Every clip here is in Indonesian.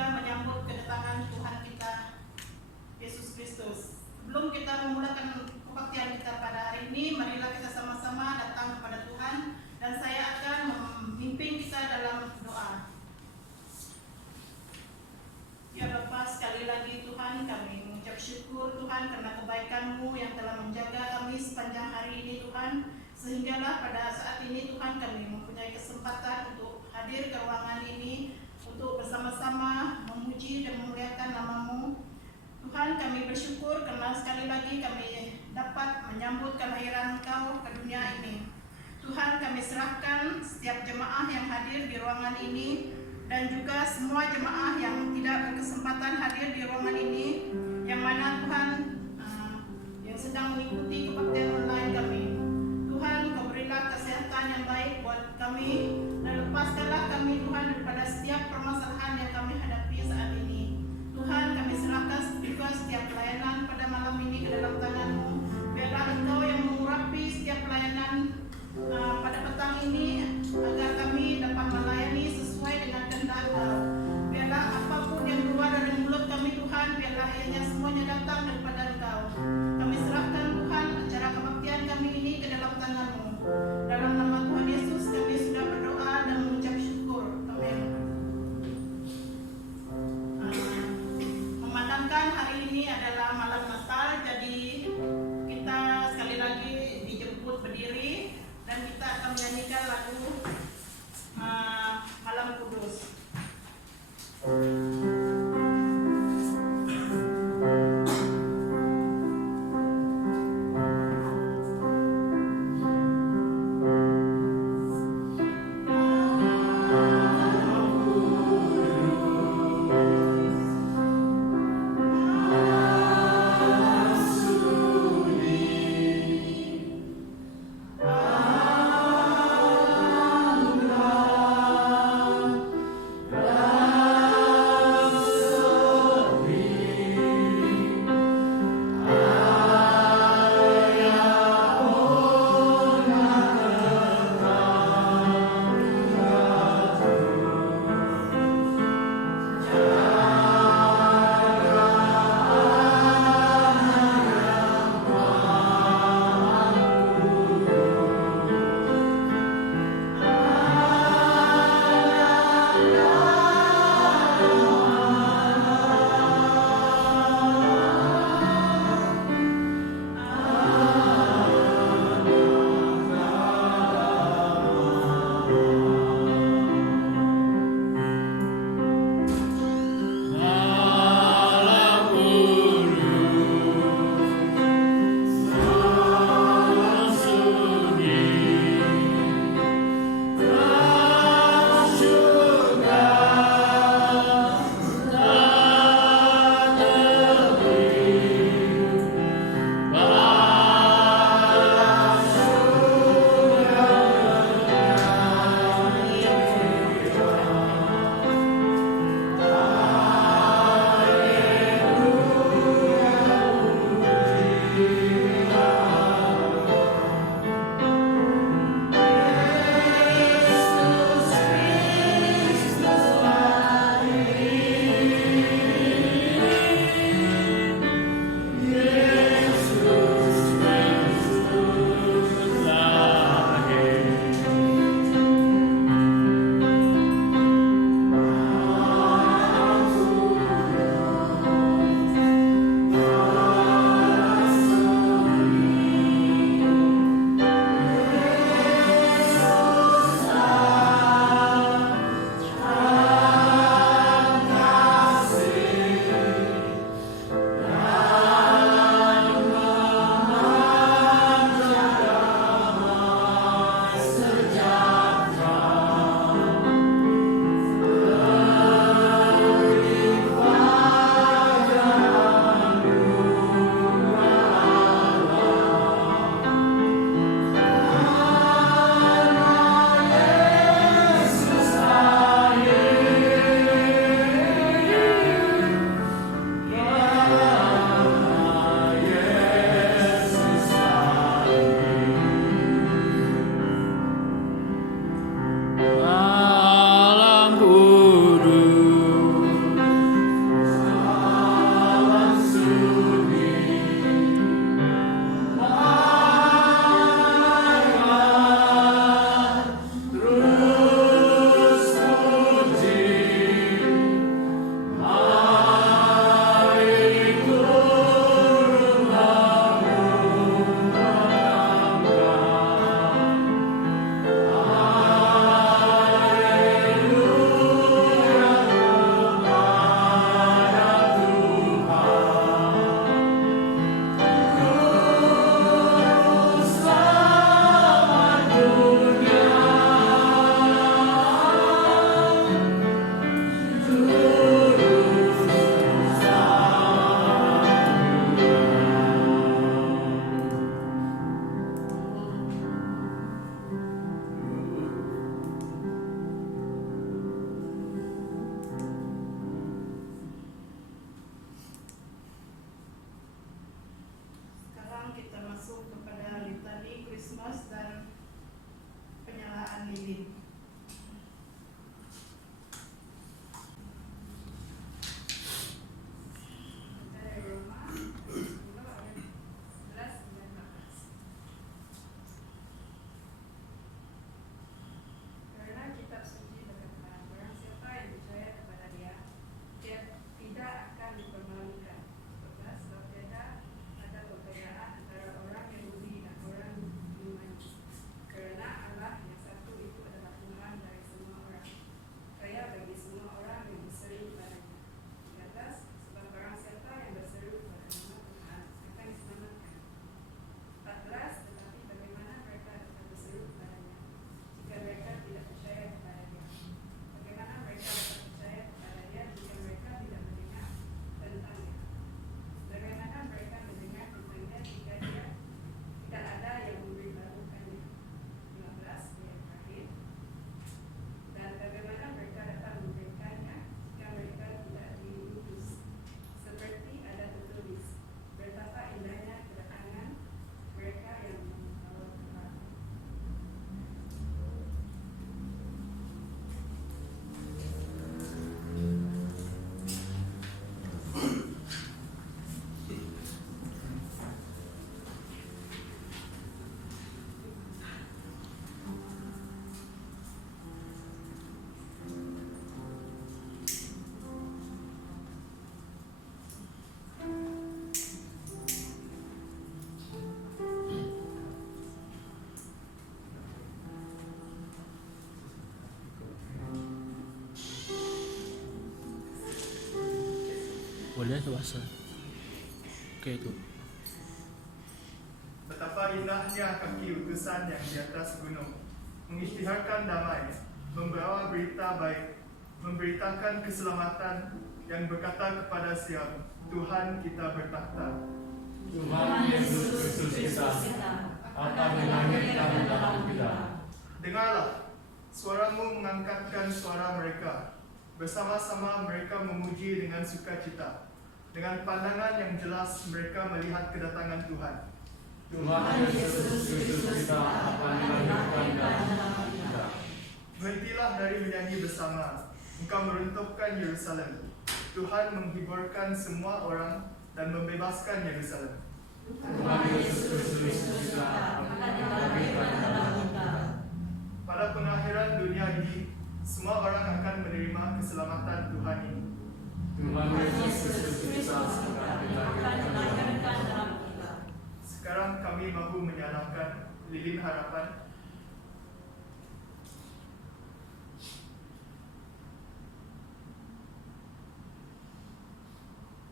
juga menyambut kedatangan Tuhan kita Yesus Kristus. Sebelum kita memulakan kebaktian kita pada hari ini, marilah kita sama-sama datang kepada Tuhan dan saya akan memimpin kita dalam doa. Ya Bapa, sekali lagi Tuhan, kami mengucap syukur Tuhan karena kebaikan-Mu yang telah menjaga kami sepanjang hari ini Tuhan. Sehinggalah pada saat ini Tuhan kami mempunyai kesempatan untuk hadir ke ruangan ini untuk bersama-sama memuji dan memuliakan nama-Mu. Tuhan, kami bersyukur karena sekali lagi kami dapat menyambut kelahiran Engkau ke dunia ini. Tuhan, kami serahkan setiap jemaah yang hadir di ruangan ini dan juga semua jemaah yang tidak berkesempatan hadir di ruangan ini, yang mana Tuhan yang sedang mengikuti kebaktian online kami. Tuhan, Kau berilah kesehatan yang baik buat kami dan lepaskanlah kami Tuhan daripada setiap permasalahan yang kami hadapi saat ini. Tuhan, kami serahkan juga setiap pelayanan pada malam ini ke dalam tangan-Mu. Biarlah Engkau yang mengurapi setiap pelayanan pada petang ini agar kami dapat melayani sesuai dengan kehendak Engkau. Biarlah apapun yang keluar dari mulut kami Tuhan, biarlah ianya semuanya datang daripada Engkau. Kami serahkan Tuhan acara kebaktian kami ini ke dalam tangan-Mu. Dalam nama Tuhan Yesus kami sudah berdoa dan mengucap syukur. Amin. Memandangkan hari ini adalah malam Natal, jadi kita sekali lagi dijemput berdiri dan kita akan menyanyikan lagu Malam Kudus. perasaan Lilin. Dari Roma 10 ayat 11 dan 14. Karena kitab suci berkata, barang siapa yang percaya kepada Dia, dia tidak akan dipermalukan. 14. Sebab tiada ada perbedaan antara orang Yahudi dan orang Yunani. Karena Allah yang satu itu adalah Tuhan dari semua orang, kaya bagi semua orang yang berseru padanya. 13. Sebab barang siapa yang berseru pada nama Tuhan akan diselamatkan. 14. Tetapi bagaimana mereka dapat berseru kepadanya jika mereka tidak percaya kepada Dia? Bagaimana mereka dapat percaya kepada Dia jika mereka tidak mendengar tentangnya? Bagaimana mereka mendengar tentangnya jika Dia tidak ada yang memberitahukannya? 15. Ayat terakhir. Dan bagaimana mereka dapat memberikannya jika mereka tidak diutus? Seperti ada tertulis, betapa indahnya kedatangan mereka yang membawa kabar. Boleh puasa. Oke itu. Betapa indahnya kaki utusan yang di atas gunung, mengisytiharkan damai, membawa berita baik, memberitakan keselamatan, yang berkata kepada Sion, Tuhan kita bertakhta. Tuhan Yesus Kristus kita, akan dilahirkan dalam kita. Dengarlah, suaramu mengangkatkan suara mereka. Bersama-sama mereka memuji dengan sukacita. Dengan pandangan yang jelas mereka melihat kedatangan Tuhan. Tuhan Yesus Kristus kita akan dilahirkan dalam kita. Berhentilah dari menyanyi bersama. Engkau meruntuhkan Yerusalem. Tuhan menghiburkan semua orang dan membebaskan Yerusalem. Tuhan Yesus Kristus kita akan dilahirkan dalam kita. Pada pengakhiran dunia ini, semua orang akan menerima keselamatan Tuhan ini. Tuhan Yesus Kristus kita akan dilahirkan dalam kita. Sekarang kami mahu menyalakan lilin harapan.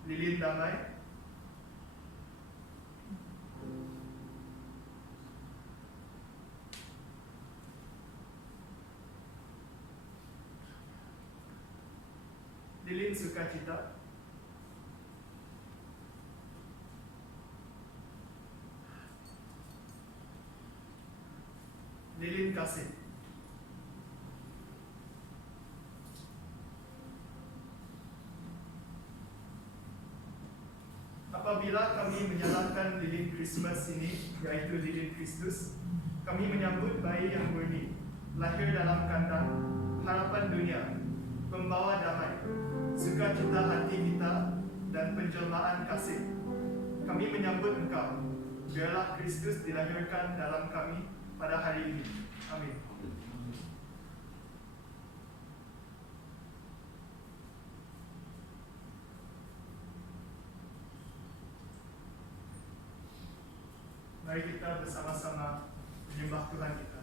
Lilin damai. Lilin sukacita. Lilin kasih. Apabila kami menyalakan lilin Christmas ini, yaitu lilin Kristus, kami menyambut bayi yang murni, lahir dalam kandang, harapan dunia, pembawa damai, sukacita hati kita, dan penjelmaan kasih. Kami menyambut Engkau, biarlah Kristus dilahirkan dalam kami pada hari ini. Amin. Mari kita bersama-sama menyembah Tuhan kita.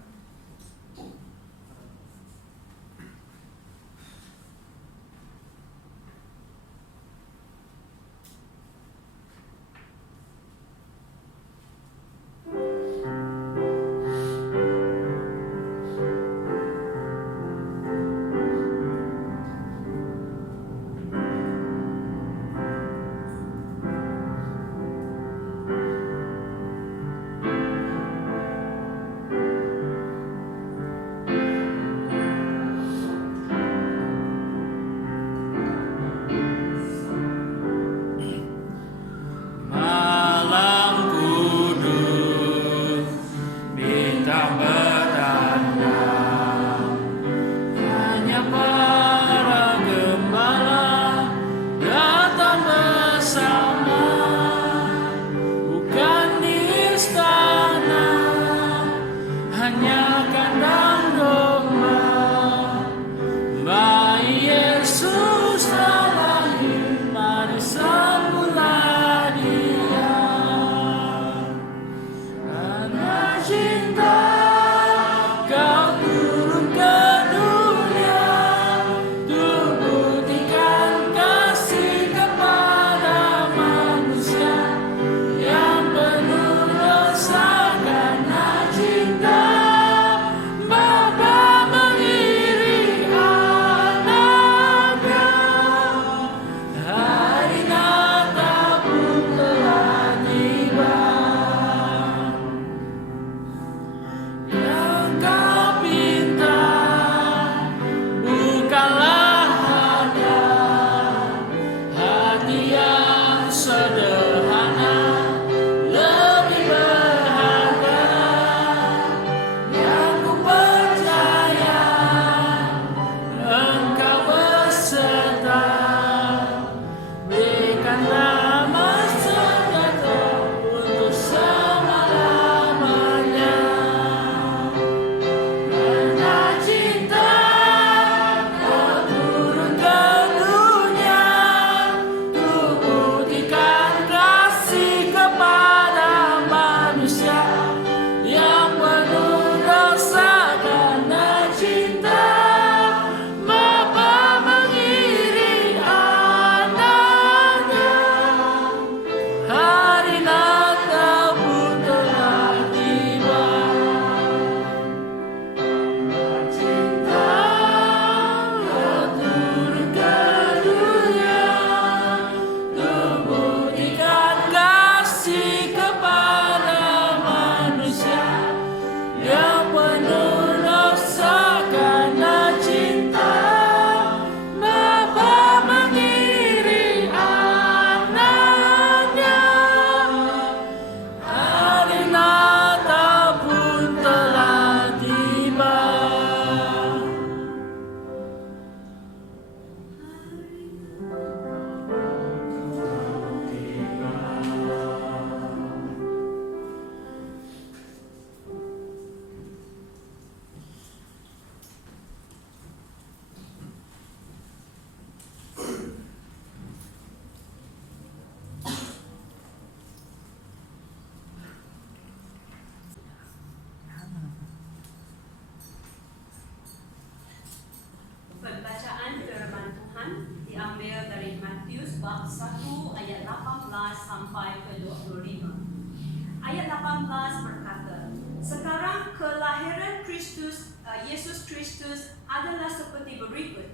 Yesus Kristus adalah seperti berikut.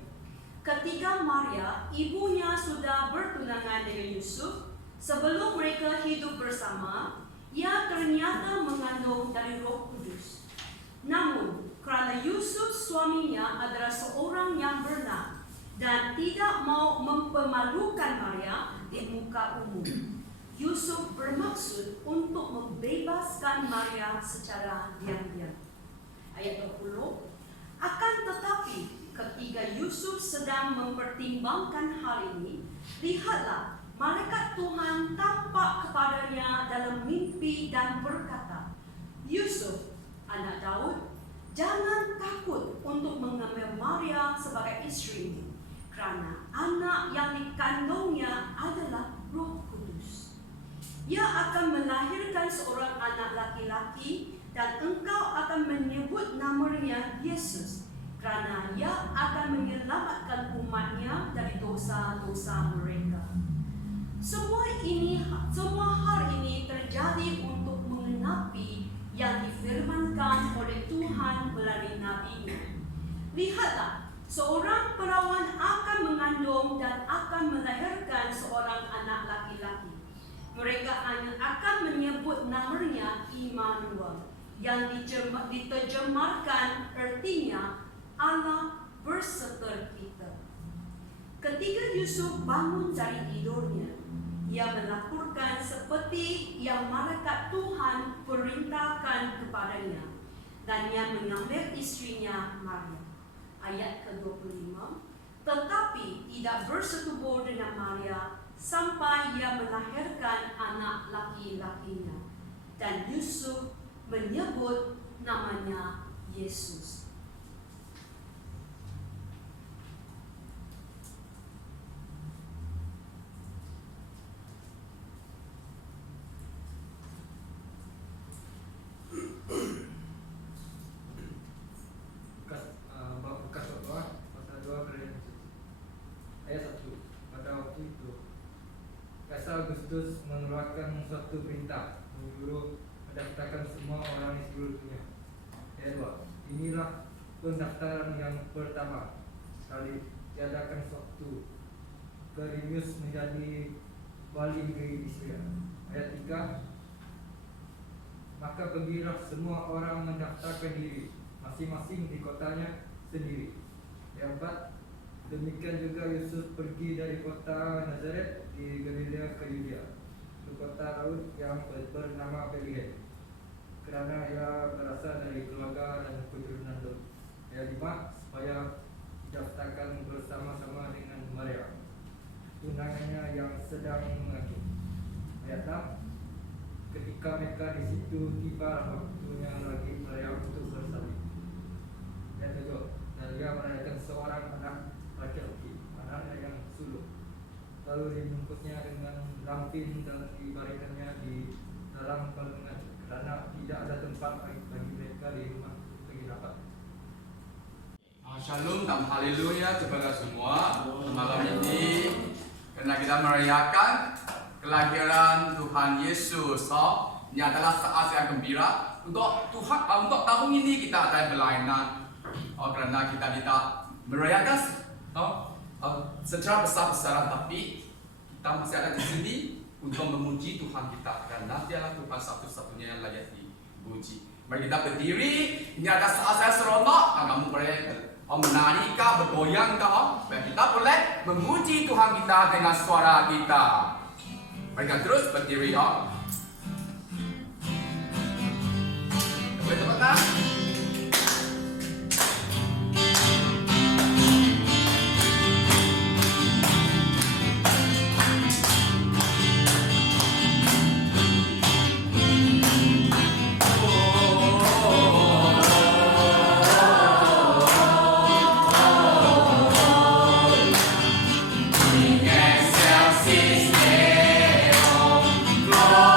Ketika Maria, ibunya sudah bertunangan dengan Yusuf, sebelum mereka hidup bersama, ia ternyata mengandung dari Roh Kudus. Namun, kerana Yusuf suaminya adalah seorang yang benar dan tidak mau mempermalukan Maria di muka umum, Yusuf bermaksud untuk membebaskan Maria secara diam-diam. Ayat 20, akan tetapi ketika Yusuf sedang mempertimbangkan hal ini, lihatlah, malaikat Tuhan tampak kepadanya dalam mimpi dan berkata, Yusuf, anak Daud, jangan takut untuk mengambil Maria sebagai istri, kerana anak yang dikandungnya adalah Roh Kudus. Ia akan melahirkan seorang anak laki-laki dan engkau akan menyebut namanya Yesus, kerana ia akan menyelamatkan umatnya dari dosa-dosa mereka. Semua hal ini terjadi untuk mengenapi yang difirmankan oleh Tuhan melalui nabi-Nya. Lihatlah, seorang perawan akan mengandung dan akan melahirkan seorang anak laki-laki. Mereka hanya akan menyebut namanya Immanuel, yang diterjemahkan artinya Allah berserta kita. Ketika Yusuf bangun dari tidurnya, ia melakukan seperti yang malaikat Tuhan perintahkan kepadanya, dan ia mengambil istrinya Maria. Ayat ke-25, tetapi tidak bersetubuh dengan Maria sampai ia melahirkan anak laki-lakinya, dan Yusuf menyebut namanya Yesus. Augustus mengeluarkan suatu perintah menyuruh mendaftarkan semua orang di seluruh dunia. Ayat 2. Inilah pendaftaran yang pertama kali diadakan suatu Quirinius menjadi wali negeri Israel. Ayat 3. Maka pergilah semua orang mendaftarkan diri masing-masing di kotanya sendiri. Ayat 4. Demikian juga Yusuf pergi dari kota Nazaret di Galilea ke Yudea, ke kota Daud yang bernama Bethlehem, kerana ia berasal dari keluarga dan keturunan Daud. Ayat 5, supaya didaftarkan bersama-sama dengan Maria, tunangannya yang sedang mengandung. Ayat 6, ketika mereka di situ tiba waktunya lagi Maria untuk bersalin. Ayat 7, dan ia melahirkan seorang anak laki-laki, anaknya yang sulung. Lalu dijemputnya dengan lampin dan dibaringkannya di dalam palungan, kerana tidak ada tempat bagi mereka di rumah penginapan. Shalom dan haleluya kepada semua. Malam ini karena kita merayakan kelahiran Tuhan Yesus, ini adalah saat yang gembira untuk tahun ini kita akan berlainan. Kerana kita tidak merayakan secara besar-besaran, tapi kita masih ada di sini untuk memuji Tuhan kita, karena Dialah Tuhan satu-satunya yang layak dipuji. Mari kita berdiri. Ini ada saat saya seronok, kamu boleh menari kah, bergoyang kah, dan kita boleh memuji Tuhan kita dengan suara kita. Mari kita terus berdiri. Boleh tepuk tangan. Glory.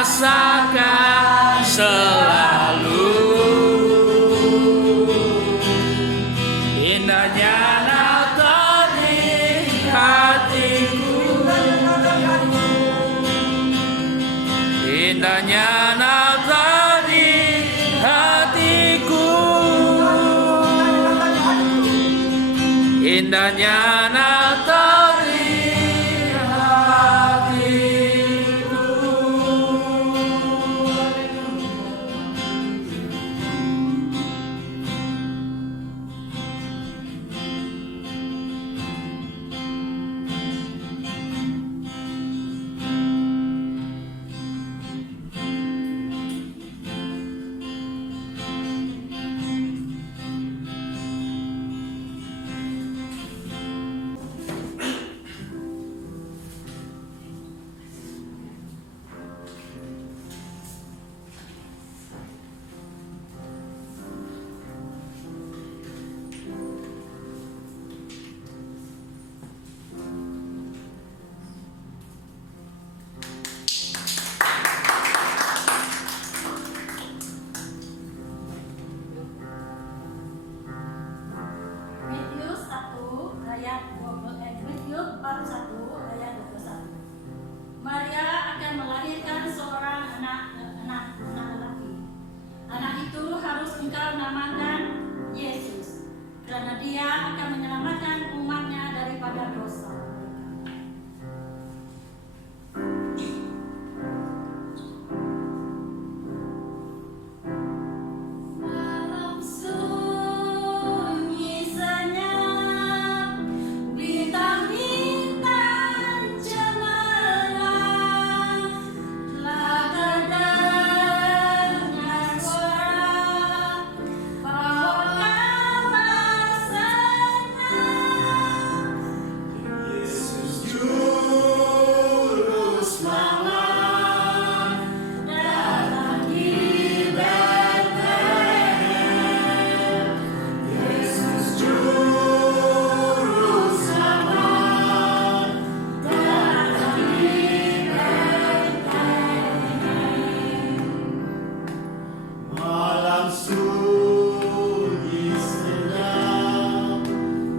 rasakan selalu indahnya Natal di hatiku, indahnya Natal di hatiku, indahnya Natal di hatiku. Matius 1 ayat 20, Matius bab 1 ayat 21. Maria akan melahirkan seorang anak lelaki. Anak itu harus engkau namakan Yesus, karena dia akan menyelamatkan umatnya daripada dosa. Malam sunyi senyap, bintang-bintang cemerlang, telah terdengar suara bawa kabar senang. Yesus Juru Selamat datang di Bethlehem. Yesus Juru Selamat datang di Bethlehem. Malam sunyi senyap,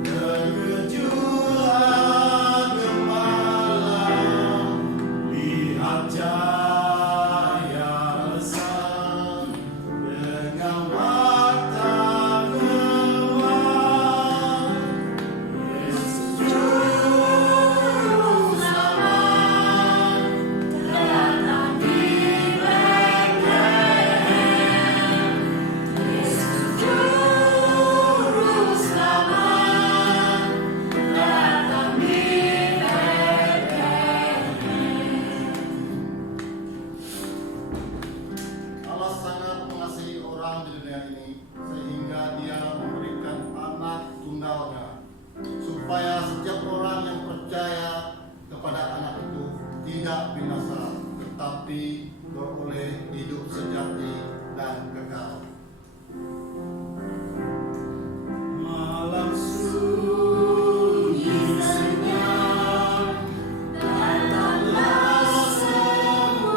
terkejutlah gemalang, lihat cahaya besar dengan mata gemar. Yesus Juru Selamat datang di Bethlehem. Yesus Juru Selamat datang di Bethlehem. Allah sangat mengasihi orang di dunia ini sehingga dia memberikan anak tunggalnya supaya setiap orang yang percaya kepada anak itu tidak binasa tetapi beroleh hidup sejati dan kekal. Malam sunyi senyap, datanglah semuanya,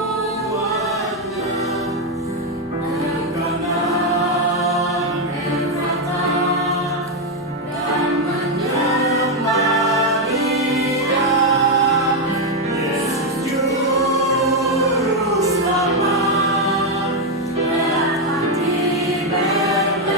berkenan Efrata dan menyembah Dia. Yesus Juru Selamat datang di Bethlehem.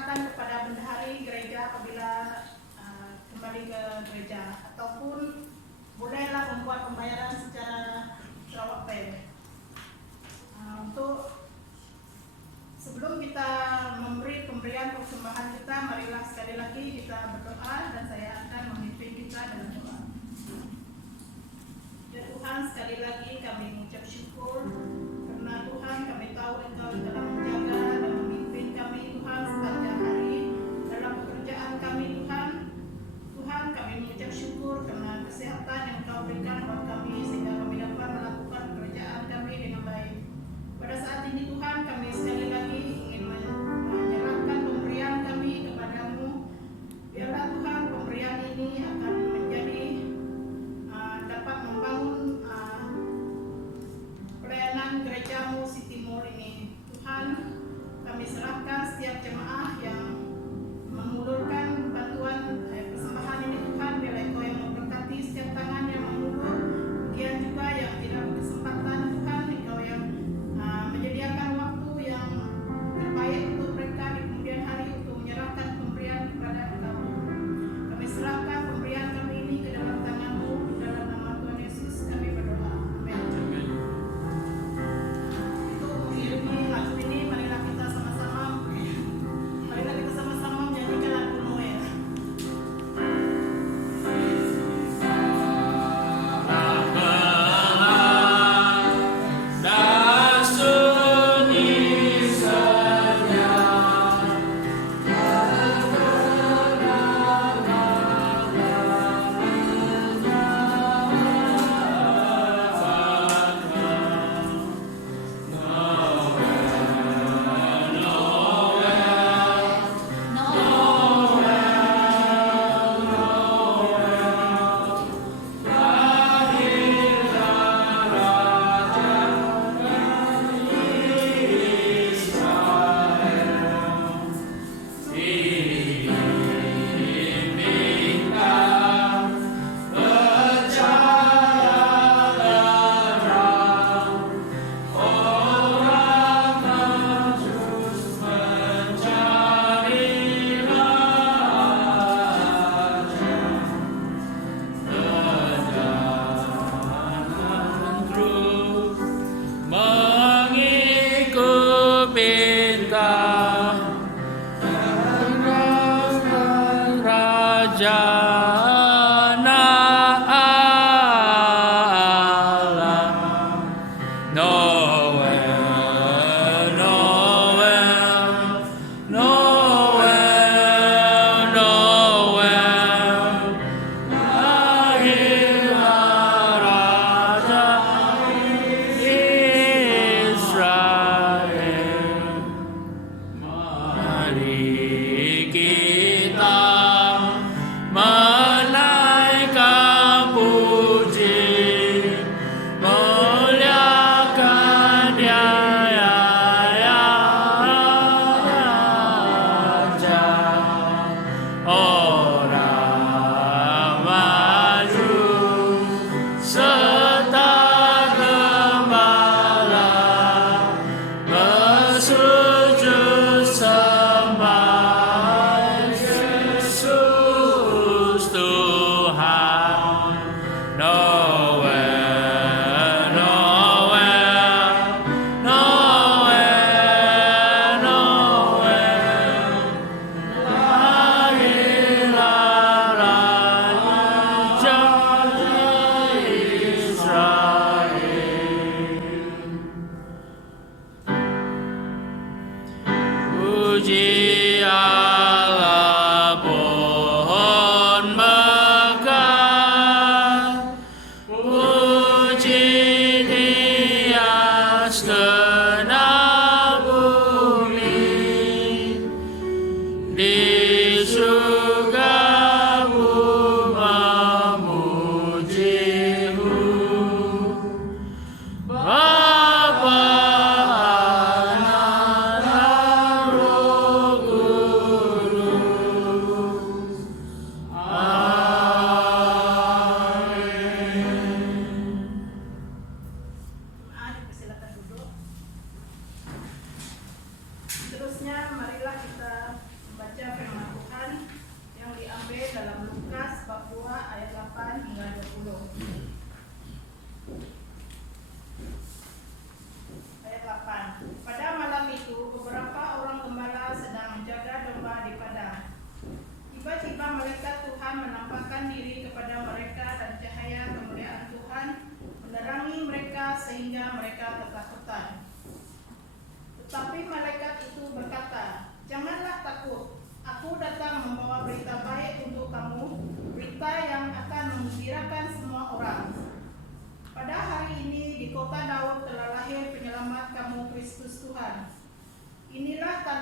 serahkan kepada bendahari gereja apabila kembali ke gereja, ataupun bolehlah membuat pembayaran secara pay. Untuk sebelum kita memberi pemberian persembahan kita, marilah sekali lagi kita berdoa dan saya akan memimpin kita dalam doa. Ya Tuhan, sekali lagi kami mengucap syukur karena Tuhan kami tahu Engkau telah menjaga dan memimpin kami Tuhan sepanjang hari dalam pekerjaan kami Tuhan. Tuhan, kami mengucap syukur karena kesehatan yang Engkau berikan buat kami sehingga kami dapat melakukan pekerjaan kami dengan baik. Pada saat ini Tuhan, kami sekali lagi ingin menyerahkan pemberian kami kepadamu. Biarlah Tuhan pemberian ini akan menjadi dapat membangun pelayanan gerejamu City Mall ini. Tuhan, kami serahkan setiap jemaah yang mengulurkan bantuan persembahan ini Tuhan. Biarlah Engkau yang memberkati setiap tangan yang mengulur, kemudian juga yang tidak berkesempatan Tuhan, Engkau yang menyediakan waktu yang terbaik untuk mereka di kemudian hari untuk menyerahkan pemberian kepada Engkau. Kami serahkan pemberian kami ini ke dalam tangan-Mu, dalam nama Tuhan Yesus kami berdoa. Amin. Itu mengiringi lagu ini, marilah kita sama-sama menyanyikan lagu Noel.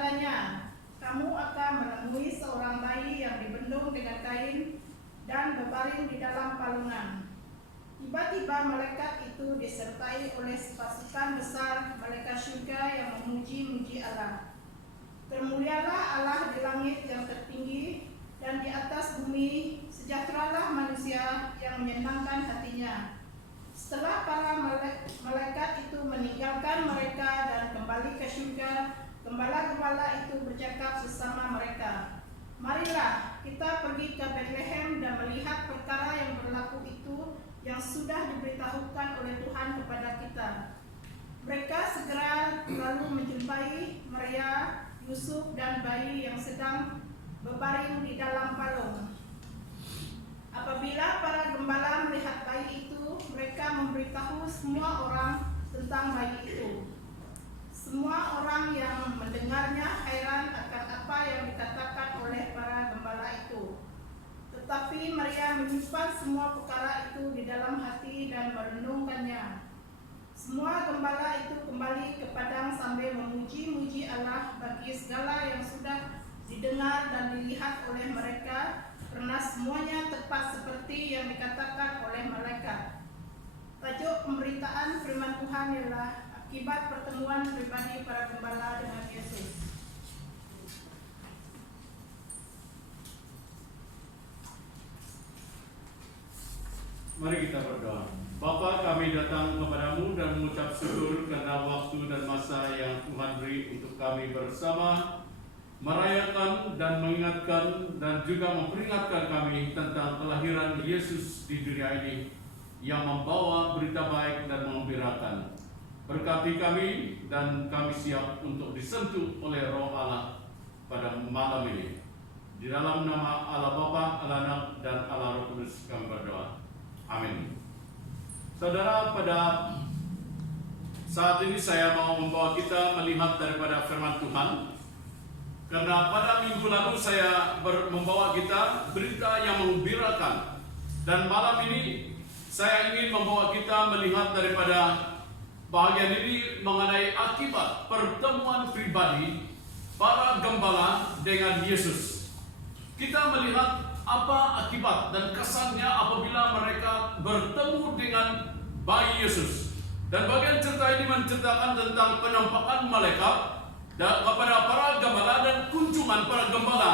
katanya, kamu akan menemui seorang bayi yang dibendung dengan kain dan berbaring di dalam palungan. Tiba-tiba malaikat itu disertai oleh pasukan besar malaikat surga yang memuji-muji Allah. Termulialah Allah di langit yang tertinggi, dan di atas bumi sejahteralah manusia yang menyenangkan hatinya. Setelah para malaikat itu meninggalkan mereka dan kembali ke surga, gembala-gembala itu bercakap sesama mereka, marilah kita pergi ke Bethlehem dan melihat perkara yang berlaku itu yang sudah diberitahukan oleh Tuhan kepada kita. Mereka segera lalu menjumpai Maria, Yusuf dan bayi yang sedang berbaring di dalam palung. Apabila para gembala melihat bayi itu, mereka memberitahu semua orang tentang bayi itu. Semua orang yang mendengarnya heran akan apa yang dikatakan oleh para gembala itu. Tetapi Maria menyimpan semua perkara itu di dalam hati dan merenungkannya. Semua gembala itu kembali ke padang sambil memuji-muji Allah bagi segala yang sudah didengar dan dilihat oleh mereka, karena semuanya tepat seperti yang dikatakan oleh malaikat. Tajuk pemberitaan firman Tuhan ialah akibat pertemuan pribadi para gembala dengan Yesus. Mari kita berdoa. Bapa, kami datang kepadamu dan mengucap syukur karena waktu dan masa yang Tuhan beri untuk kami bersama merayakan dan mengingatkan dan juga memperingatkan kami tentang kelahiran Yesus di dunia ini yang membawa berita baik dan menggembirakan. Berkati kami dan kami siap untuk disentuh oleh Roh Allah pada malam ini. Di dalam nama Allah Bapa, Allah Anak, dan Allah Roh Kudus kami berdoa. Amin. Saudara, pada saat ini saya mau membawa kita melihat daripada firman Tuhan. Karena pada minggu lalu saya membawa kita berita yang menggembirakan. Dan malam ini saya ingin membawa kita melihat daripada bahagian ini mengenai akibat pertemuan pribadi para gembala dengan Yesus. Kita melihat apa akibat dan kesannya apabila mereka bertemu dengan bayi Yesus. Dan bagian cerita ini menceritakan tentang penampakan malaikat kepada para gembala dan kunjungan para gembala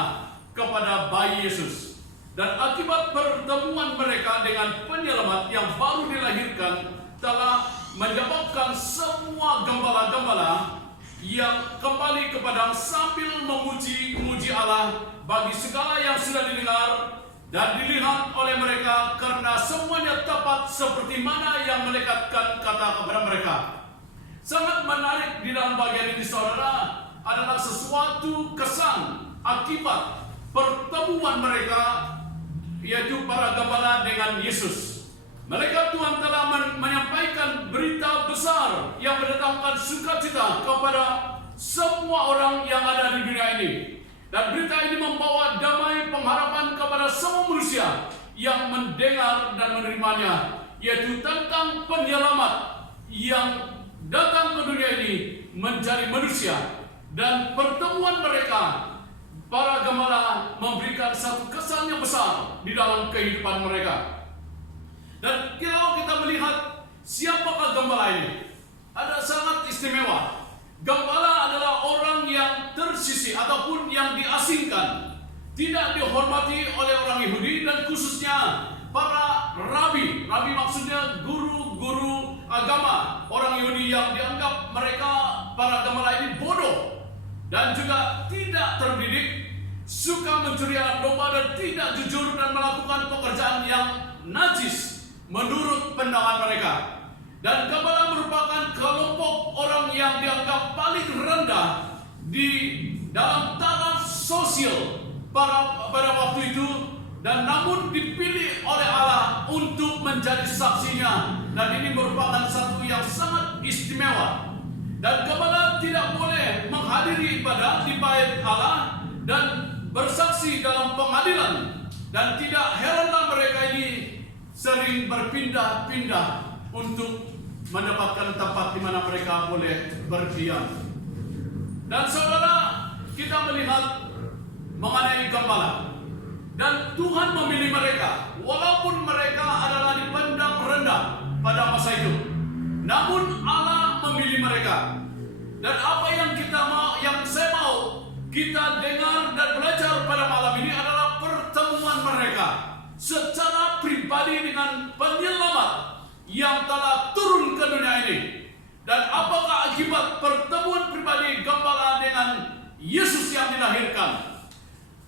kepada bayi Yesus. Dan akibat pertemuan mereka dengan penyelamat yang baru dilahirkan telah menyebabkan semua gembala-gembala yang kembali ke padang sambil memuji Allah bagi segala yang sudah didengar dan dilihat oleh mereka, karena semuanya tepat seperti mana yang melekat kata kepada mereka. Sangat menarik di dalam bagian ini, saudara, adalah sesuatu kesan akibat pertemuan mereka, yaitu para gembala dengan Yesus. Mereka Tuhan telah menyampaikan berita besar yang mendatangkan sukacita kepada semua orang yang ada di dunia ini. Dan berita ini membawa damai pengharapan kepada semua manusia yang mendengar dan menerimanya, yaitu tentang penyelamat yang datang ke dunia ini menjadi manusia. Dan pertemuan mereka, para gembala memberikan satu kesan yang besar di dalam kehidupan mereka. Dan kalau kita melihat siapakah gembala ini, ada sangat istimewa. Gembala adalah orang yang tersisih ataupun yang diasingkan, tidak dihormati oleh orang Yahudi dan khususnya para rabi. Rabi maksudnya guru-guru agama orang Yahudi yang dianggap mereka para gembala ini bodoh dan juga tidak terdidik, suka mencuri domba dan tidak jujur dan melakukan pekerjaan yang najis menurut pandangan mereka. Dan gembala merupakan kelompok orang yang dianggap paling rendah di dalam taraf sosial pada waktu itu, dan namun dipilih oleh Allah untuk menjadi saksinya. Dan ini merupakan satu yang sangat istimewa. Dan gembala tidak boleh menghadiri ibadah di bait Allah dan bersaksi dalam pengadilan. Dan tidak heranlah mereka ini sering berpindah-pindah untuk mendapatkan tempat di mana mereka boleh berdiam. Dan saudara, kita melihat mengenai gembala. Dan Tuhan memilih mereka, walaupun mereka adalah dipandang rendah pada masa itu. Namun Allah memilih mereka. Dan apa yang saya mau kita dengar dan belajar pada malam ini adalah pertemuan mereka secara pribadi dengan penyelamat yang telah turun ke dunia ini. Dan apakah akibat pertemuan pribadi gembala dengan Yesus yang dilahirkan?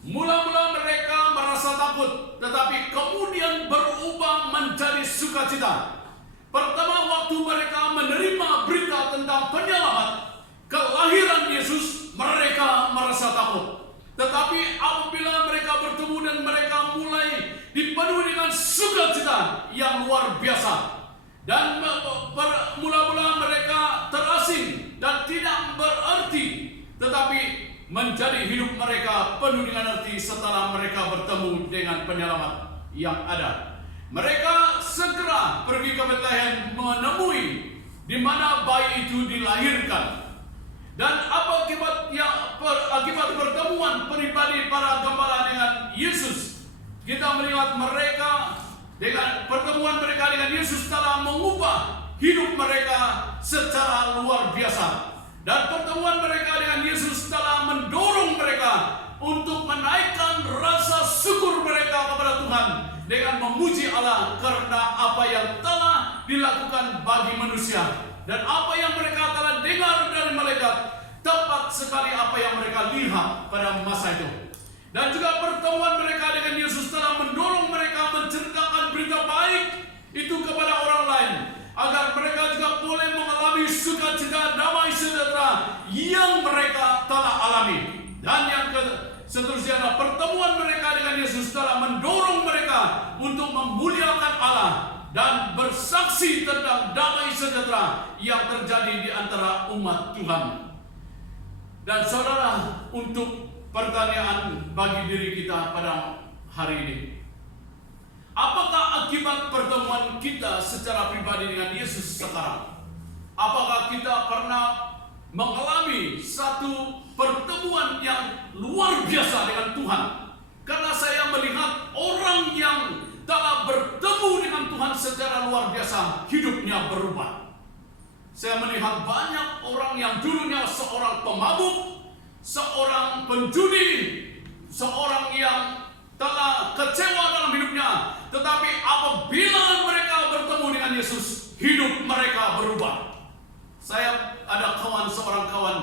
Mula-mula mereka merasa takut, tetapi kemudian berubah menjadi sukacita. Pertama, waktu mereka menerima berita tentang penyelamat, kelahiran Yesus, mereka merasa takut. Tetapi apabila mereka bertemu dan mereka mulai dipenuhi dengan sukacita yang luar biasa. Dan mula-mula mereka terasing dan tidak berarti, tetapi menjadi hidup mereka penuh dengan arti setelah mereka bertemu dengan penyelamat yang ada. Mereka segera pergi ke Betlehem menemui di mana bayi itu dilahirkan. Dan apa akibat pertemuan pribadi para gembala dengan Yesus? Kita melihat mereka dengan pertemuan mereka dengan Yesus telah mengubah hidup mereka secara luar biasa. Dan pertemuan mereka dengan Yesus telah mendorong mereka untuk menaikkan rasa syukur mereka kepada Tuhan dengan memuji Allah karena apa yang telah dilakukan bagi manusia dan apa yang mereka telah dengar dari malaikat, tepat sekali apa yang mereka lihat pada masa itu. Dan juga pertemuan mereka dengan Yesus telah mendorong mereka menceritakan berita baik itu kepada orang lain, agar mereka juga boleh mengalami sukacita damai sejahtera yang mereka telah alami. Dan yang seterusnya adalah pertemuan mereka dengan Yesus telah mendorong mereka untuk memuliakan Allah dan bersaksi tentang damai sejahtera yang terjadi di antara umat Tuhan. Dan saudara, untuk pertanyaan bagi diri kita pada hari ini, apakah akibat pertemuan kita secara pribadi dengan Yesus sekarang? Apakah kita pernah mengalami satu pertemuan yang luar biasa dengan Tuhan? Karena saya melihat orang yang telah bertemu dengan Tuhan secara luar biasa, hidupnya berubah. Saya melihat banyak orang yang dulunya seorang pemabuk, seorang penjudi, seorang yang telah kecewa dalam hidupnya, tetapi apabila mereka bertemu dengan Yesus, hidup mereka berubah. Saya ada seorang kawan,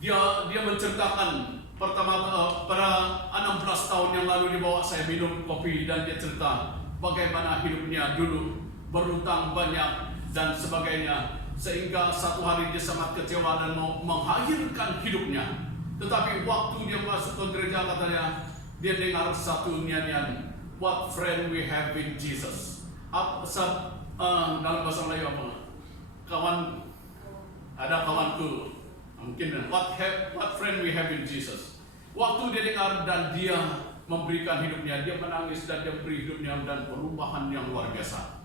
dia menceritakan pertama pada 16 tahun yang lalu dibawa saya minum kopi dan dia cerita bagaimana hidupnya dulu berutang banyak dan sebagainya, sehingga satu hari dia sangat kecewa dan mau mengakhirkan hidupnya. Tetapi waktu dia masuk ke gereja, katanya dia dengar satu nyanyian, "What friend we have in Jesus." Dalam bahasa Melayu apa? Ada kawanku, mungkin what friend we have in Jesus. Waktu dia dengar dan dia memberikan hidupnya, dia menangis dan dia beri hidupnya dan perubahan yang luar biasa.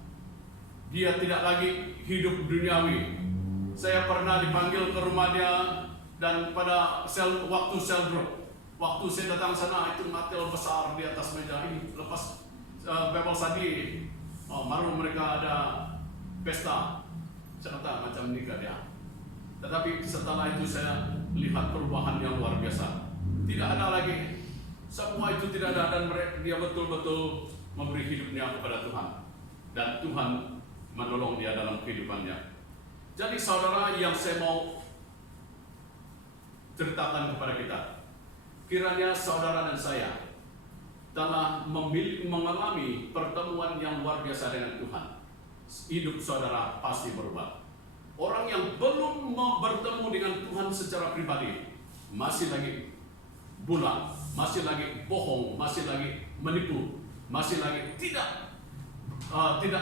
Dia tidak lagi hidup duniawi. Saya pernah dipanggil ke rumah dia dan pada waktu sel drop, waktu saya datang sana itu matel besar di atas meja ini. Lepas Bible study, baru mereka ada pesta, cerita macam nikah dia. Tetapi setelah itu saya lihat perubahan yang luar biasa. Tidak ada lagi, semua itu tidak ada, dan dia betul-betul memberi hidupnya kepada Tuhan. Dan Tuhan menolong dia dalam kehidupannya. Jadi saudara, yang saya mau ceritakan kepada kita, kiranya saudara dan saya telah mengalami pertemuan yang luar biasa dengan Tuhan. Hidup saudara pasti berubah. Orang yang belum bertemu dengan Tuhan secara pribadi masih lagi bulan, masih lagi bohong, masih lagi menipu, masih lagi tidak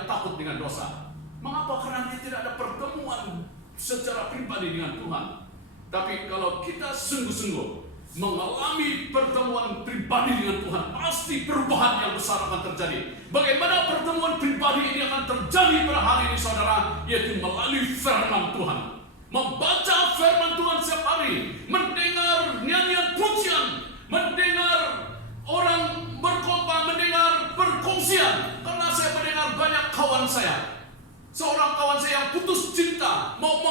takut dengan dosa. Mengapa? Karena dia tidak ada pertemuan secara pribadi dengan Tuhan. Tapi kalau kita sungguh-sungguh mengalami pertemuan pribadi dengan Tuhan, pasti perubahan yang besar akan terjadi. Bagaimana pertemuan pribadi ini akan terjadi pada hari ini saudara? Yaitu melalui firman Tuhan. Membaca firman Tuhan setiap hari, mendengar nyanyian mendengar orang berkhotbah, mendengar perkongsian. Karena saya mendengar banyak kawan saya, seorang kawan saya yang putus cinta, mau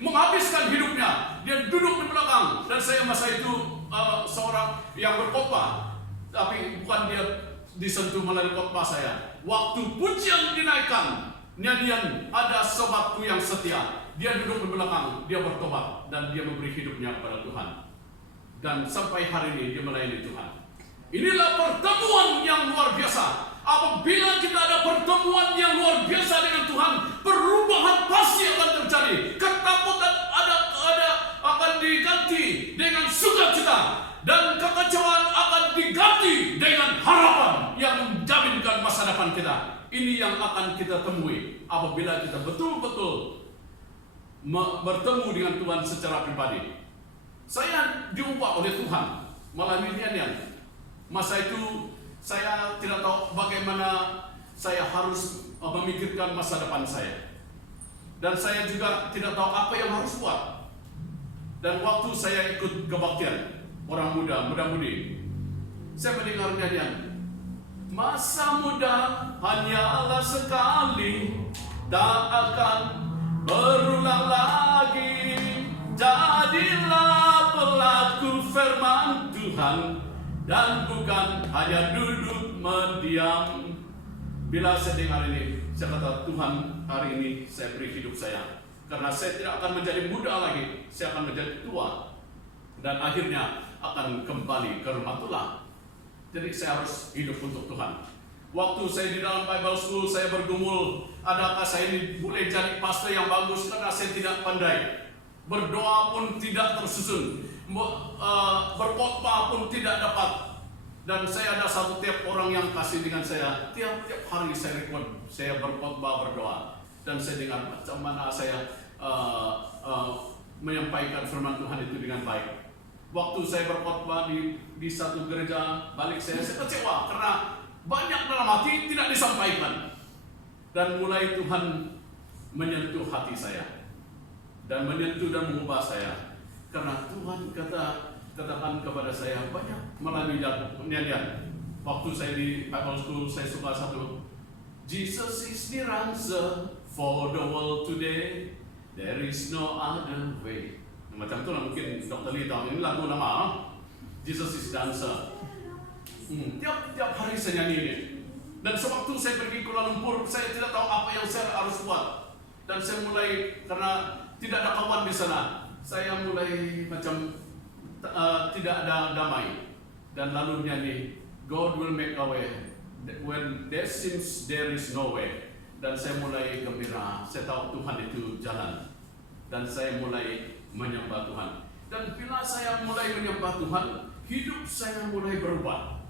menghabiskan hidupnya, dia duduk di belakang, dan saya masa itu seorang yang berkhotbah, tapi bukan dia disentuh melalui khotbah saya. Waktu pujian dinaikkan, nyanyian, ada sobatku yang setia, dia duduk di belakang, dia bertobat dan dia memberi hidupnya kepada Tuhan. Dan sampai hari ini dia melayani Tuhan. Inilah pertemuan yang luar biasa. Apabila kita ada pertemuan yang luar biasa dengan Tuhan, perubahan pasti akan terjadi. Ketakutan akan diganti dengan sukacita, dan kekecewaan akan diganti dengan harapan yang menjaminkan masa depan kita. Ini yang akan kita temui apabila kita betul-betul bertemu dengan Tuhan secara pribadi. Saya diubah oleh Tuhan melalui nyanyian. Masa itu saya tidak tahu bagaimana saya harus memikirkan masa depan saya, dan saya juga tidak tahu apa yang harus buat. Dan waktu saya ikut kebaktian orang muda-mudi, saya mendengar nyanyian, masa muda hanyalah sekali, tak akan berulang lagi. Jadilah pelaku firman Tuhan, dan bukan hanya duduk mendiam. Bila saya dengar ini, saya kata, Tuhan, hari ini saya beri hidup saya, karena saya tidak akan menjadi muda lagi, saya akan menjadi tua, dan akhirnya akan kembali ke rumah Tuhan. Jadi saya harus hidup untuk Tuhan. Waktu saya di dalam Bible School, saya bergumul, adakah saya ini boleh jadi pastor yang bagus, karena saya tidak pandai. Berdoa pun tidak tersusun, berkhotbah pun tidak dapat. Dan saya ada satu tiap orang yang kasih dengan saya, tiap hari saya record, saya berkhotbah, berdoa, dan saya dengar macam mana saya menyampaikan firman Tuhan itu dengan baik. Waktu saya berkhotbah di satu gereja, balik saya kecewa karena banyak dalam hati tidak disampaikan. Dan mulai Tuhan menyentuh hati saya, dan menyentuh dan mengubah saya, karena Tuhan katakan kepada saya banyak melalui nyanyian. Waktu saya di Bible School, saya suka satu, Jesus is the answer for the world today, there is no other way. Macam itulah mungkin Dr. Lee tahu, ini lagu lama, Jesus is the answer. Tiap hari saya nyanyi ini. Dan sewaktu saya pergi ke Kuala Lumpur, saya tidak tahu apa yang saya harus buat. Dan saya mulai, karena tidak ada kawan di sana, saya mulai macam tidak ada damai. Dan lalu nyanyi, God will make a way when there seems there is no way. Dan saya mulai gembira, saya tahu Tuhan itu jalan. Dan saya mulai menyembah Tuhan. Dan bila saya mulai menyembah Tuhan, hidup saya mulai berubah.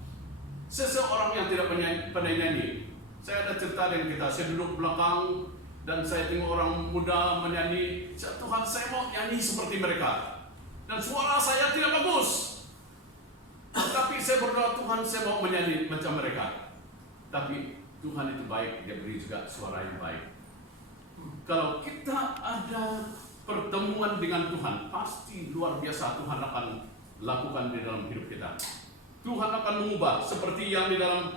Seseorang yang tidak pandai nyanyi, saya ada cerita dengan kita, saya duduk belakang dan saya tengok orang muda menyanyi, Tuhan, saya mau nyanyi seperti mereka. Dan suara saya tidak bagus, tapi saya berdoa, Tuhan, saya mau menyanyi macam mereka. Tapi Tuhan itu baik, dia beri juga suara yang baik. Kalau kita ada pertemuan dengan Tuhan, pasti luar biasa Tuhan akan lakukan di dalam hidup kita. Tuhan akan mengubah seperti yang di dalam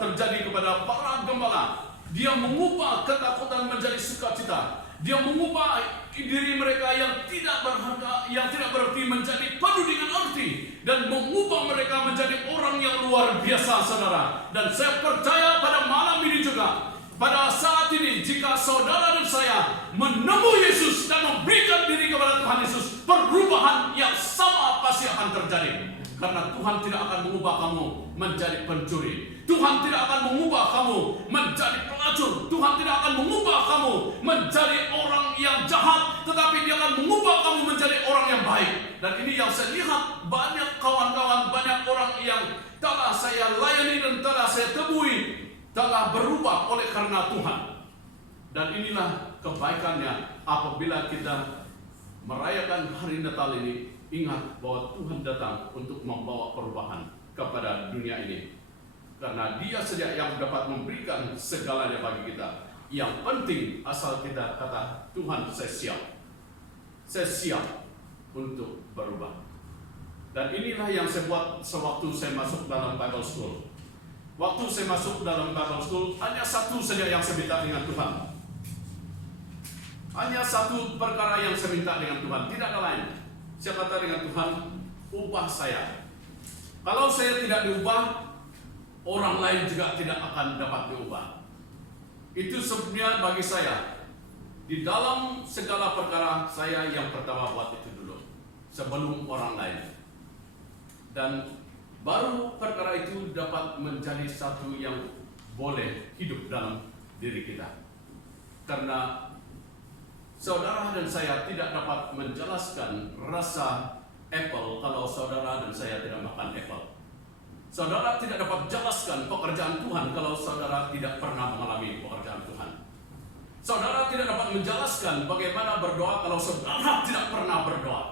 terjadi kepada para gembala. Dia mengubah ketakutan menjadi sukacita. Dia mengubah diri mereka yang tidak berharga, yang tidak berarti menjadi penuh dengan arti, dan mengubah mereka menjadi orang yang luar biasa, saudara. Dan saya percaya pada malam ini juga, pada saat ini, jika saudara dan saya menemui Yesus dan memberikan diri kepada Tuhan Yesus, perubahan yang sama pasti akan terjadi. Karena Tuhan tidak akan mengubah kamu menjadi pencuri. Tuhan tidak akan mengubah kamu menjadi pelacur. Tuhan tidak akan mengubah kamu menjadi orang yang jahat, tetapi Dia akan mengubah kamu menjadi orang yang baik. Dan ini yang saya lihat, banyak kawan-kawan, banyak orang yang telah saya layani dan telah saya temui, telah berubah oleh karena Tuhan. Dan inilah kebaikannya apabila kita merayakan hari Natal ini. Ingat bahwa Tuhan datang untuk membawa perubahan kepada dunia ini. Karena Dia saja yang dapat memberikan segalanya bagi kita. Yang penting asal kita kata, Tuhan, saya siap. Saya siap untuk berubah. Dan inilah yang saya buat sewaktu saya masuk dalam Bible School. Waktu saya masuk dalam Bible School, hanya satu saja yang saya minta dengan Tuhan. Hanya satu perkara yang saya minta dengan Tuhan, tidak ada lain. Saya kata dengan Tuhan, ubah saya. Kalau saya tidak diubah, orang lain juga tidak akan dapat diubah. Itu sebenarnya bagi saya. Di dalam segala perkara, saya yang pertama buat itu dulu, sebelum orang lain. Dan baru perkara itu dapat menjadi satu yang boleh hidup dalam diri kita. Karena saudara dan saya tidak dapat menjelaskan rasa apple kalau saudara dan saya tidak makan apple. Saudara tidak dapat jelaskan pekerjaan Tuhan kalau saudara tidak pernah mengalami pekerjaan Tuhan. Saudara tidak dapat menjelaskan bagaimana berdoa kalau saudara tidak pernah berdoa.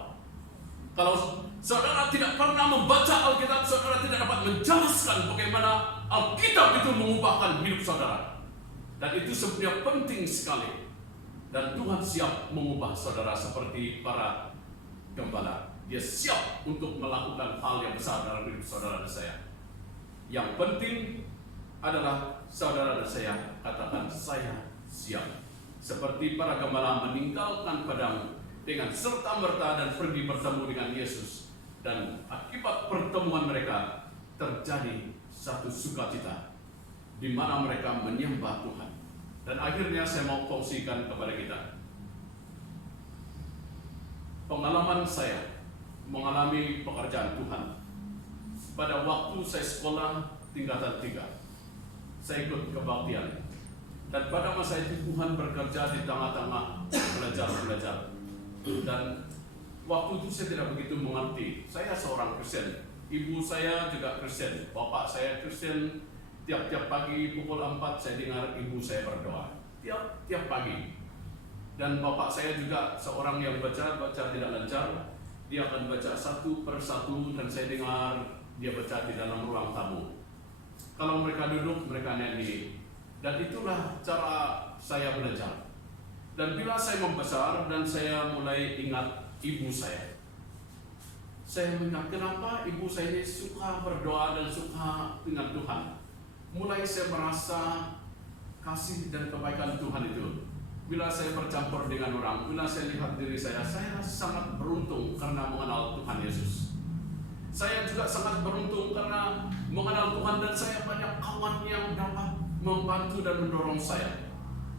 Kalau saudara tidak pernah membaca Alkitab, saudara tidak dapat menjelaskan bagaimana Alkitab itu mengubahkan hidup saudara. Dan itu sebenarnya penting sekali. Dan Tuhan siap mengubah saudara seperti para gembala. Dia siap untuk melakukan hal yang besar dalam hidup saudara dan saya. Yang penting adalah saudara dan saya katakan, saya siap. Seperti para gembala meninggalkan padang dengan serta-merta dan pergi bertemu dengan Yesus. Dan akibat pertemuan mereka terjadi satu sukacita di mana mereka menyembah Tuhan. Dan akhirnya saya mau kongsikan kepada kita pengalaman saya mengalami pekerjaan Tuhan. Pada waktu saya sekolah tingkatan 3, saya ikut kebaktian. Dan pada masa itu Tuhan bekerja di tengah-tengah pelajar-pelajar. Dan waktu itu saya tidak begitu mengerti. Saya seorang Kristen, ibu saya juga Kristen, bapak saya Kristen. Tiap-tiap pagi pukul 4 saya dengar ibu saya berdoa. Tiap pagi. Dan bapak saya juga seorang yang baca tidak lancar. Dia akan baca satu per satu dan saya dengar dia baca di dalam ruang tamu. Kalau mereka duduk, mereka nyanyi. Dan itulah cara saya belajar. Dan bila saya membesar dan saya mulai ingat ibu saya mengingat kenapa ibu saya ini suka berdoa dan suka dengan Tuhan. Mulai saya merasa kasih dan kebaikan Tuhan itu. Bila saya bercampur dengan orang, bila saya lihat diri saya sangat beruntung karena mengenal Tuhan Yesus. Saya juga sangat beruntung karena mengenal Tuhan dan saya banyak kawan yang dapat membantu dan mendorong saya.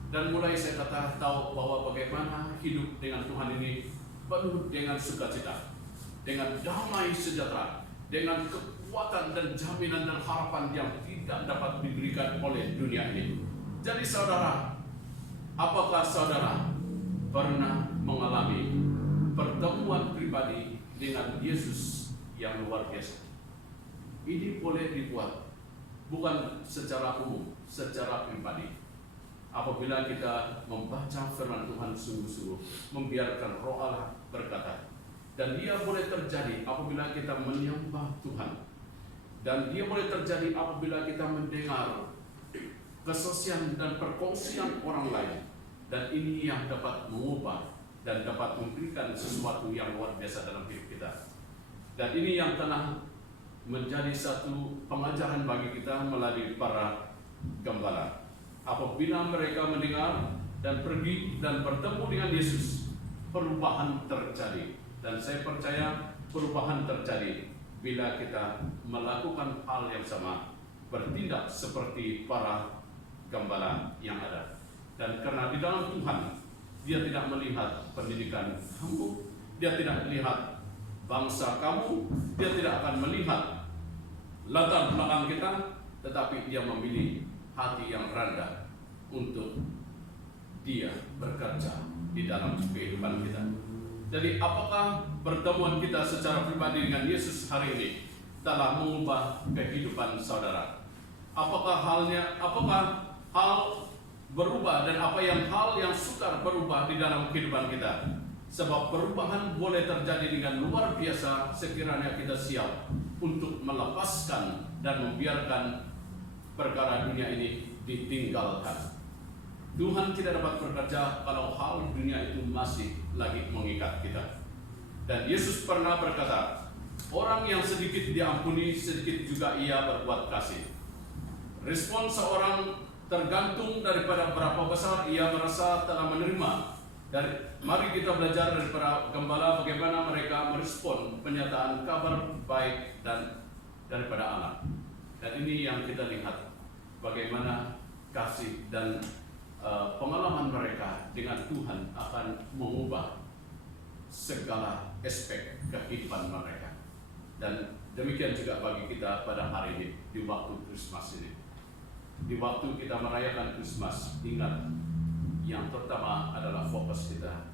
Dan mulai saya tahu bahwa bagaimana hidup dengan Tuhan ini penuh dengan sukacita, dengan damai sejahtera, dengan kekuatan dan jaminan dan harapan yang tidak dapat diberikan oleh dunia ini. Jadi saudara, apakah saudara pernah mengalami pertemuan pribadi dengan Yesus yang luar biasa? Ini boleh dibuat bukan secara umum, secara pribadi. Apabila kita membaca firman Tuhan sungguh-sungguh, membiarkan Roh Allah berkata, dan dia boleh terjadi apabila kita menyembah Tuhan, dan dia boleh terjadi apabila kita mendengar kesaksian dan perkongsian orang lain, dan ini yang dapat mengubah dan dapat memberikan sesuatu yang luar biasa dalam hidup kita. Dan ini yang telah menjadi satu pengajaran bagi kita melalui para gembala. Apabila mereka mendengar dan pergi dan bertemu dengan Yesus, perubahan terjadi. Dan saya percaya perubahan terjadi bila kita melakukan hal yang sama, bertindak seperti para gembala yang ada. Dan karena di dalam Tuhan, dia tidak melihat pendidikan kamu, dia tidak melihat bangsa kamu, dia tidak akan melihat latar belakang kita, tetapi dia memilih hati yang rendah untuk dia bekerja di dalam kehidupan kita. Jadi apakah pertemuan kita secara pribadi dengan Yesus hari ini telah mengubah kehidupan saudara? Apakah hal berubah dan hal yang sukar berubah di dalam kehidupan kita? Sebab perubahan boleh terjadi dengan luar biasa sekiranya kita siap untuk melepaskan dan membiarkan perkara dunia ini ditinggalkan. Tuhan tidak dapat bekerja kalau hal dunia itu masih lagi mengikat kita. Dan Yesus pernah berkata, Orang yang sedikit diampuni, sedikit juga ia berbuat kasih. Respon seorang tergantung daripada berapa besar ia merasa telah menerima. Mari kita belajar dari para gembala bagaimana mereka merespon penyataan kabar baik dan daripada Allah. Dan ini yang kita lihat bagaimana kasih dan pengalaman mereka dengan Tuhan akan mengubah segala aspek kehidupan mereka. Dan demikian juga bagi kita pada hari ini di waktu Krismas ini. Di waktu kita merayakan Krismas, ingat yang pertama adalah fokus kita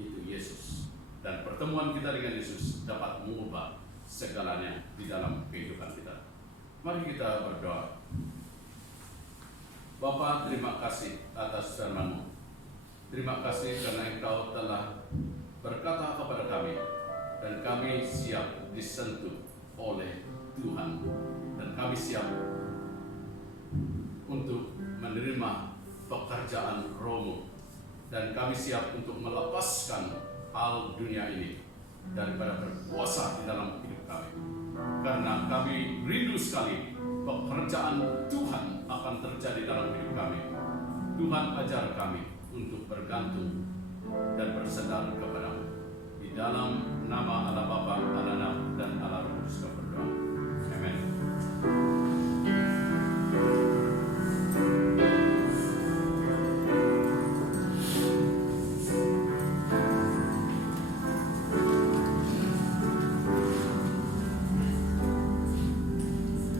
itu Yesus. Dan pertemuan kita dengan Yesus dapat mengubah segalanya di dalam kehidupan kita. Mari kita berdoa. Bapa, terima kasih atas firman-Mu. Terima kasih karena Engkau telah berkata kepada kami dan kami siap disentuh oleh Tuhan dan kami siap untuk menerima pekerjaan Roh-Mu dan kami siap untuk melepaskan hal dunia ini daripada berkuasa di dalam hidup kami. Karena kami rindu sekali pekerjaan Tuhan akan terjadi dalam hidup kami. Tuhan ajar kami untuk bergantung dan bersandar kepada-Mu. Di dalam nama Allah Bapa, Allah Anak, dan Allah Roh Kudus kami berdoa. Amin.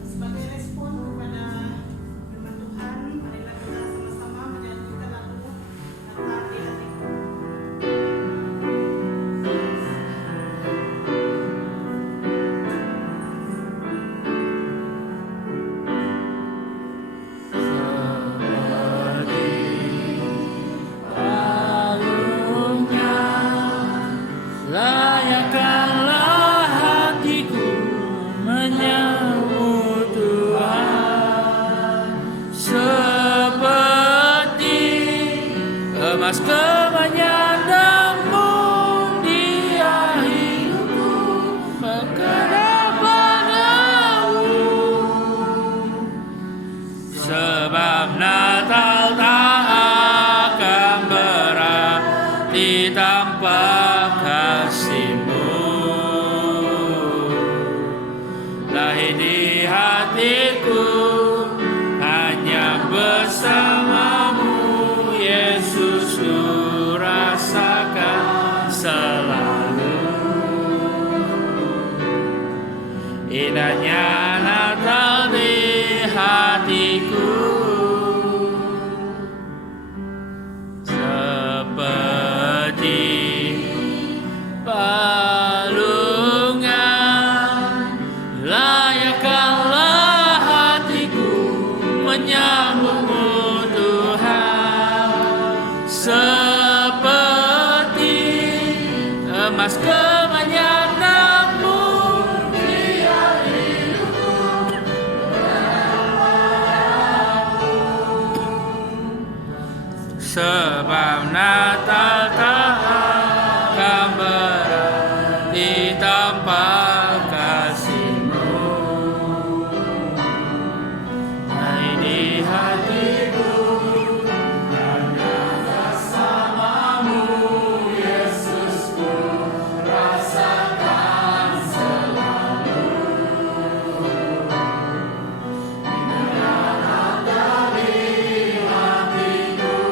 Sebagai respon kepada firman Tuhan, marilah kita sama-sama menyanyikan lagu Natal di Hatiku. Palungnya layakkanlah hatiku menyambut Tuhan, seperti emas menyandangmu dia hidupku menghadap padamu. Sebab Natal tak akan berarti tanpa kasih-Mu. Lahir di hatiku hanya bersama-Mu, Yesus, ku rasakan selalu. Indahnya Natal di hatiku, seperti palungan layakkanlah hatiku menyambut-Mu Tuhan, seperti emas menyandangmu dia hidupku sebab Natal tak akan berarti tanpa kasih-Mu. Hai di hatiku hanya bersama-Mu, Yesus, ku rasakan selalu. Indahnya Natal di hatiku.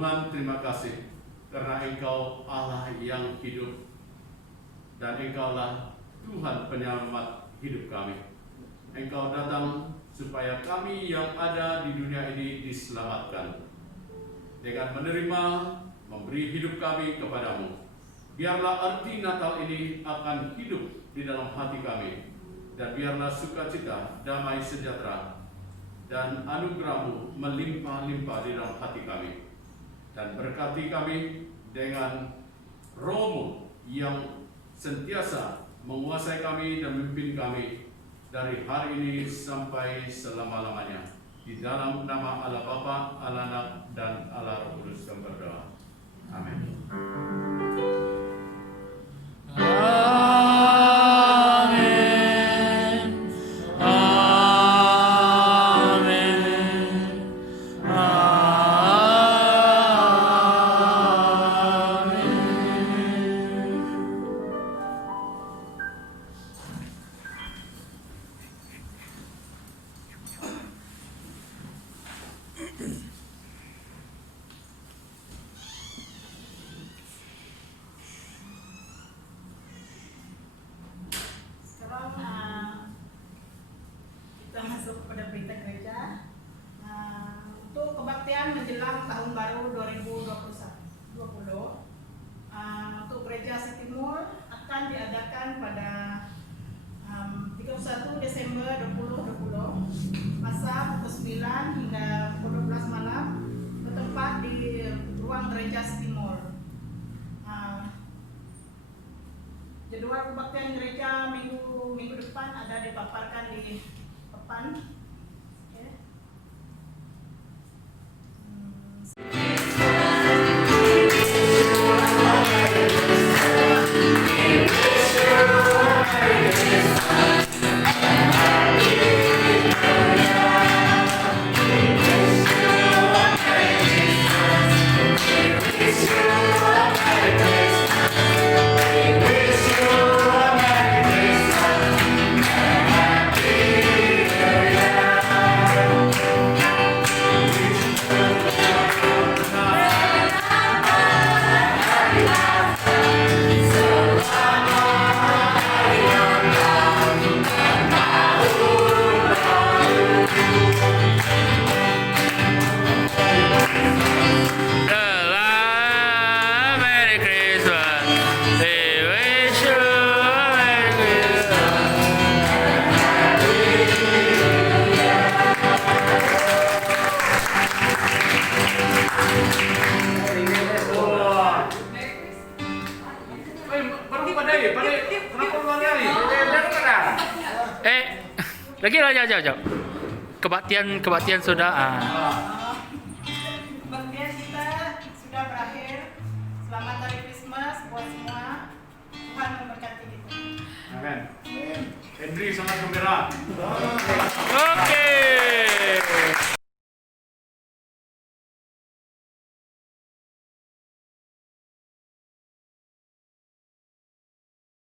Tuhan, terima kasih karena Engkau Allah yang hidup dan Engkaulah Tuhan penyelamat hidup kami. Engkau datang supaya kami yang ada di dunia ini diselamatkan. Dengan menerima, memberi hidup kami kepadamu. Biarlah arti Natal ini akan hidup di dalam hati kami. Dan biarlah sukacita, damai sejahtera, dan anugerah-Mu melimpah-limpah di dalam hati kami. Dan berkati kami dengan Roh-Mu yang sentiasa menguasai kami dan memimpin kami dari hari ini sampai selama-lamanya. Di dalam nama Allah Bapa, Allah Anak, dan Allah Roh Kudus kami berdoa. Amin. Sekarang kita masuk kepada berita gereja. Untuk kebaktian menjelang tahun baru 2020, untuk gereja Sitimur akan diadakan pada 31 Desember 2020 masa pukul 9 hingga pukul 12 malam bertempat di ruang gereja Sitimur. Jadwal kebaktian gereja minggu depan ada dipaparkan di papan. Oke. Merry Christmas. We wish you a Merry Christmas. Lagi lah jauh. Kebaktian sudah. Kebaktian kita sudah berakhir. Selamat Hari Christmas buat semua. Tuhan memberkati kita. Amin. Henry sangat gembira. Oke.